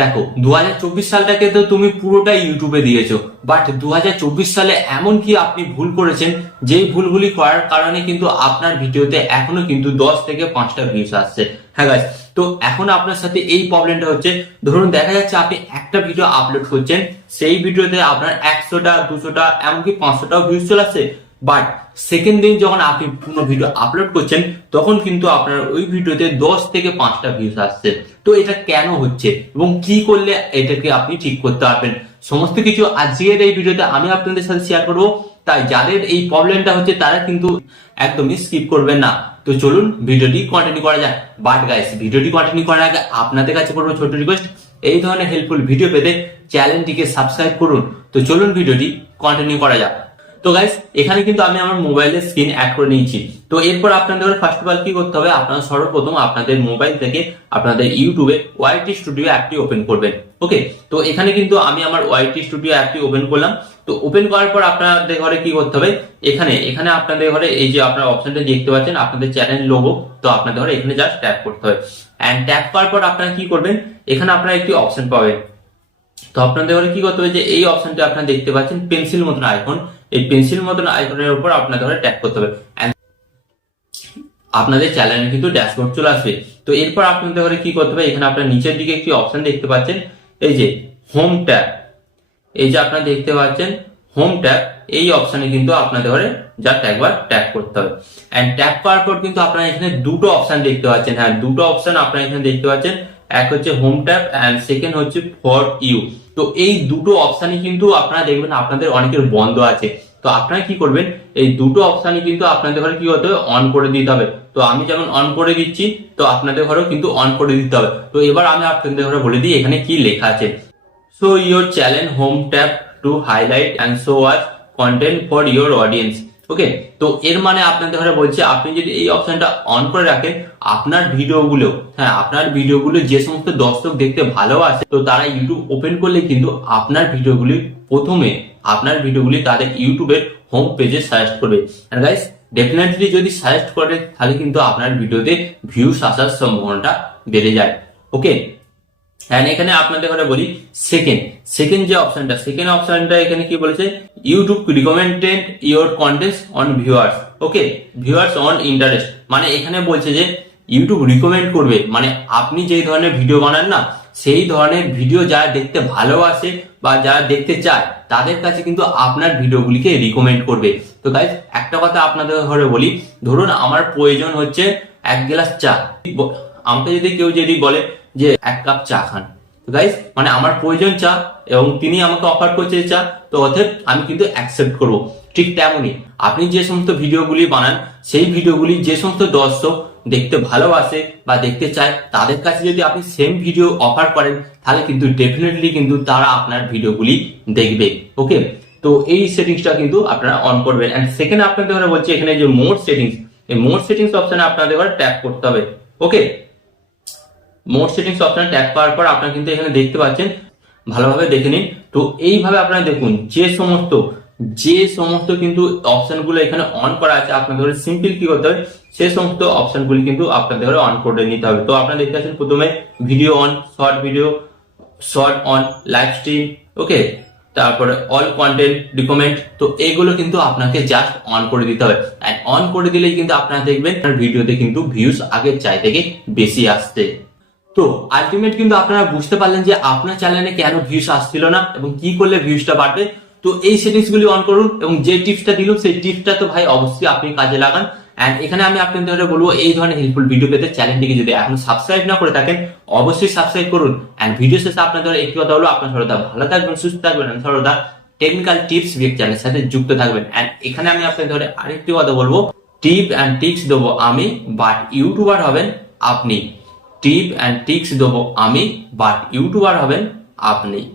দেখো 2024 সালটাকে তো তুমি পুরোটাই ইউটিউবে দিয়েছো, বাট 2024 সালে এমন কি আপনি ভুল করেছেন যেই ভুলগুলি করার কারণে কিন্তু আপনার ভিডিওতে এখনো কিন্তু 10 থেকে 5টা ভিউজ আসছে। হ্যাঁ গাইস, তো এখন আপনার সাথে এই প্রবলেমটা হচ্ছে, ধরুন দেখা যাচ্ছে আপনি একটা ভিডিও আপলোড করছেন, সেই ভিডিওতে আপনার 100টা 200টা এমনকি 500টাও ভিউজ চলে আসছে, বাট সেকেন্ড দিন যখন আপনি পুরো ভিডিও আপলোড করছেন তখন কিন্তু আপনার ওই ভিডিওতে 10 থেকে 5টা ভিউজ আসছে। তো এটা কেন হচ্ছে এবং কি করলে এটাকে আপনি ঠিক করতে পারবেন, সমস্ত কিছু আজকের এই ভিডিওতে আমি আপনাদের সাথে শেয়ার করবো। তাই যাদের এই প্রবলেমটা হচ্ছে তারা কিন্তু একদমই স্কিপ করবেন না। তো চলুন ভিডিওটি কন্টিনিউ করা যাক। বাট গাইস, ভিডিওটি কন্টিনিউ করার আগে আপনাদের কাছে করবো ছোট রিকোয়েস্ট, এই ধরনের হেল্পফুল ভিডিও পেতে চ্যানেলটিকে সাবস্ক্রাইব করুন। তো চলুন ভিডিওটি কন্টিনিউ করা যাক। তো গাইস, এখানে কিন্তু আমি আমার মোবাইলের স্ক্রিন অ্যাড করে নিয়েছি। তো এরপর আপনাদের ফার্স্ট অফ অল কি করতে হবে, আপনারা সর্বপ্রথম আপনাদের মোবাইল থেকে আপনাদের ইউটিউবে ওয়াইটি স্টুডিও অ্যাপটি ওপেন করবেন। ওকে, তো এখানে কিন্তু আমি আমার ওয়াইটি স্টুডিও অ্যাপটি ওপেন করলাম। তো ওপেন করার পর আপনাদের ঘরে কি করতে হবে, এখানে আপনাদের ঘরে এই যে আপনার অপশনটা দেখতে পাচ্ছেন আপনাদের চ্যানেল লোগো, তো আপনাদের ঘরে এখানে জাস্ট ট্যাপ করতে হবে। এন্ড ট্যাপ করার পর আপনারা কি করবেন, এখানে আপনারা একটি অপশন পাবেন। তো আপনাদের ঘরে কি করতে হবে, যে এই অপশনটা আপনারা দেখতে পাচ্ছেন পেন্সিল মতন আইকন, এই পেন্সিল মতন আইকনের উপর আপনাদের ঘরে ট্যাপ করতে হবে। আপনাদের চ্যানেলে কিন্তু ড্যাশবোর্ড চলে আসবে। তো এরপর আপনাদের ঘরে কি করতে হবে, এখানে আপনার নিচের দিকে একটি অপশন দেখতে পাচ্ছেন, এই যে হোম ট্যাব, এই যে আপনারা দেখতে পাচ্ছেন হোম ট্যাব, এই অপশনে কিন্তু আপনাদের ঘরে জাস্ট একবার ট্যাপ করতে হবে। এন্ড ট্যাপ করার পর কিন্তু আপনারা এখানে দুটো অপশন দেখতে পাচ্ছেন। হ্যাঁ, দুটো অপশন আপনারা এখানে দেখতে পাচ্ছেন, এক হচ্ছে হোম ট্যাব এন্ড সেকেন্ড হচ্ছে ফর ইউ। তো এই দুটো অপশনই কিন্তু আপনারা দেখবেন আপনাদের অনেকের বন্ধ আছে। তো আপনারা কি করবেন, এই দুটো অপশনই কিন্তু আপনাদের ঘরে কি করতে হবে, অন করে দিতে হবে। তো আমি যেমন অন করে দিচ্ছি, তো আপনাদের ঘরেও কিন্তু অন করে দিতে হবে। তো এবার আমি আপনাদের ঘরে বলে দিই এখানে কি লেখা আছে। So your channel home tab to highlight and show us content for your audience. ওকে, তো এর মানে আপনাদের ঘরে বলছে আপনি যদি এই অপশনটা অন করে রাখেন, আপনার ভিডিওগুলো, হ্যাঁ আপনার ভিডিওগুলো যে সমস্ত দর্শক দেখতে ভালোবাসে, তো তারা ইউটিউব ওপেন করলে কিন্তু আপনার ভিডিওগুলি প্রথমে আপনার ভিডিওগুলি তাদের ইউটিউবের হোম পেজে সাজেস্ট করবে। আর গাইস, ডেফিনেটলি যদি সাজেস্ট করে তাহলে কিন্তু আপনার ভিডিওতে ভিউস আসার সম্ভাবনাটা বেড়ে যায়। ওকে, এন্ড এখানে আপনাদের ঘরে বলি সেকেন্ড যে অপশনটা, সেকেন্ড অপশনটা এখানে কি বলেছে, YouTube recommended your contents on viewers. Okay, viewers on interest, মানে এখানে বলছে যে ইউটিউব রিকমেন্ড করবে, মানে আপনি যেই ধরনের ভিডিও বানান না, সেই ধরনের ভিডিও যারা দেখতে ভালোবাসে বা যারা দেখতে চায় তাদের কাছে কিন্তু আপনার ভিডিওগুলিকে রিকমেন্ড করবে। তো গাইস, একটা কথা আপনাদের ঘরে বলি, ধরুন আমার প্রয়োজন হচ্ছে 1 গ্লাস চা, আমাকে যদি কেউ বলে যে 1 কাপ চা খান, তো গাইস মানে আমার প্রয়োজন চা এবং তিনি আমাকে অফার করছে চা, তো অতএব আমি কিন্তু অ্যাকসেপ্ট করব। ঠিক তেমনই আপনি যে সমস্ত ভিডিওগুলি বানান, সেই ভিডিওগুলি যে সমস্ত দর্শক দেখতে ভালোবাসে বা দেখতে চায় তাদের কাছে যদি আপনি সেম ভিডিও অফার করেন, তাহলে কিন্তু ডেফিনেটলি কিন্তু তারা আপনার ভিডিওগুলি দেখবে। ওকে, তো এই সেটিংসটা কিন্তু আপনারা অন করবেন। এন্ড সেকেন্ড আপনাদের ঘরে বলছে এখানে যে মোর সেটিংস, এই মোর সেটিংস অপশনে আপনাদের ঘরে ট্যাপ করতে হবে। ওকে, মোড সেটিংস অপশন ট্যাপ করার পর আপনারা কিন্তু এখানে দেখতে পাচ্ছেন, ভালোভাবে দেখে নিন। তো এইভাবে আপনারা দেখুন যে সমস্ত কিন্তু অপশনগুলো এখানে অন করা আছে, আপনাদের সিম্পল কি করতে হবে, সেই সমস্ত অপশনগুলি কিন্তু আপনাদের অন করে নিতে হবে। তো আপনারা দেখতে পাচ্ছেন প্রথমে video on, short on, live stream, okay, তারপরে অল কন্টেন্ট রিকমেন্ড, তো এইগুলো কিন্তু আপনাকে জাস্ট অন করে দিতে হবে। অন করে দিলেই কিন্তু আপনারা দেখবেন ভিডিওতে কিন্তু ভিউজ আগের চাই থেকে বেশি আসছে। তো আলটিমেট কিন্তু আপনারা বুঝতে পারলেন যে আপনার চ্যানেলে কেন ভিউস আসছিল না এবং কি করলে ভিউসটা বাড়বে। তো এই সেটিংস গুলি অন করুন এবং যে টিপসটা দিলাম সেই টিপসটা তো ভাই অবশ্যই আপনি কাজে লাগান। এন্ড এখানে আমি আপনাদের বলবো এই ধরনের হেল্পফুল ভিডিও পেতে চ্যানেলটিকে যদি এখন সাবস্ক্রাইব না করে থাকেন অবশ্যই সাবস্ক্রাইব করুন। এন্ড ভিডিও শেষে আপনাদের একটি কথা হলো, আপনার সর্বদা ভালো থাকবেন, সুস্থ থাকবেন, সর্বদা টেকনিক্যাল টিপস চ্যানেলের সাথে যুক্ত থাকবেন। এন্ড এখানে আমি আপনাদের আরেকটি কথা বলবো, টিপ এন্ড টিপস দেবো আমি, বাট ইউটিউবার হবেন আপনি। টিপ এন্ড ট্রিক্স দেবো আমি, বাট ইউটিউবার হবেন আপনি।